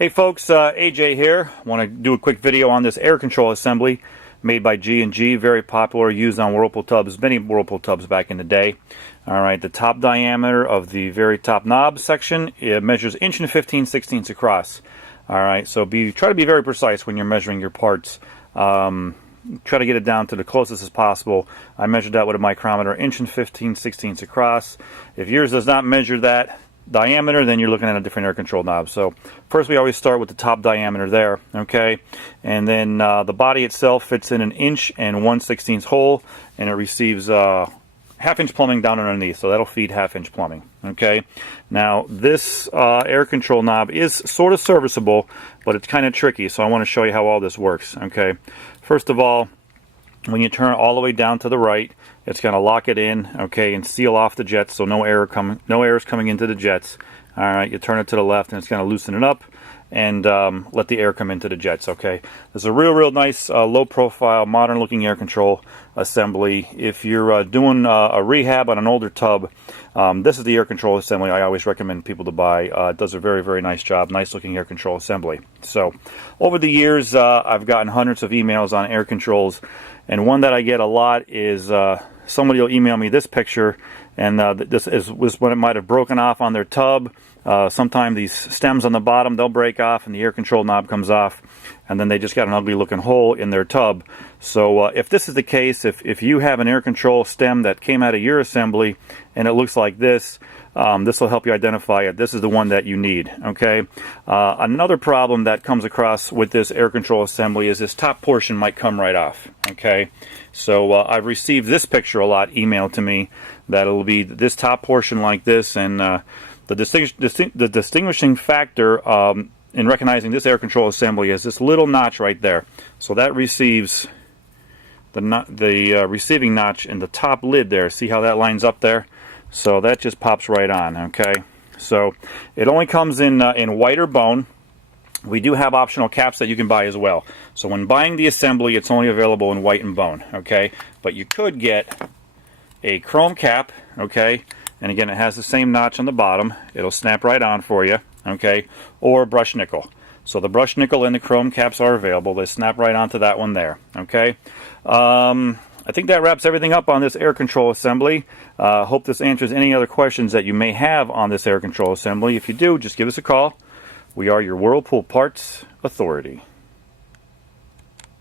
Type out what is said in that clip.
Hey folks, AJ here. Want to do a quick video on this air control assembly made by G&G. Very popular, used on Whirlpool tubs, many Whirlpool tubs back in the day. Alright, the top diameter of the very top knob section, it measures 1.15" across. Alright, so try to be very precise when you're measuring your parts. Try to get it down to the closest as possible. I measured that with a micrometer, 1.15" across. If yours does not measure that diameter, then you're looking at a different air control knob. So first we always start with the top diameter there, okay, and then the body itself fits in an 1 1/16 hole, and it receives 1/2" plumbing down underneath, so that'll feed 1/2" plumbing. Okay, now this air control knob is sort of serviceable, but it's kind of tricky, so I want to show you how all this works. Okay, first of all, when you turn it all the way down to the right, it's going to lock it in, okay, and seal off the jets, so no air is coming into the jets. All right, you turn it to the left, and it's going to loosen it up and let the air come into the jets. Okay, this is a real nice, low-profile, modern-looking air control assembly. If you're doing a rehab on an older tub, this is the air control assembly I always recommend people to buy. It does a very nice job, nice-looking air control assembly. So, over the years, I've gotten hundreds of emails on air controls, and one that I get a lot is somebody will email me this picture, and this was when it might have broken off on their tub. Sometimes these stems on the bottom, they'll break off and the air control knob comes off, and then they just got an ugly looking hole in their tub. So if this is the case, if you have an air control stem that came out of your assembly and it looks like this, this will help you identify it. This is the one that you need. Okay. Another problem that comes across with this air control assembly is this top portion might come right off. Okay, so I've received this picture a lot emailed to me, that it'll be this top portion like this, and the distinguishing factor in recognizing this air control assembly is this little notch right there. So that receives the receiving notch in the top lid there. See how that lines up there? So that just pops right on. Okay, so it only comes in white or bone. We do have optional caps that you can buy as well. So when buying the assembly, it's only available in white and bone. Okay, but you could get a chrome cap. Okay, and again, it has the same notch on the bottom. It'll snap right on for you. Okay, or brush nickel. So the brush nickel and the chrome caps are available. They snap right onto that one there. Okay, I think that wraps everything up on this air control assembly. Hope this answers any other questions that you may have on this air control assembly. If you do, just give us a call. We are your Whirlpool Parts Authority.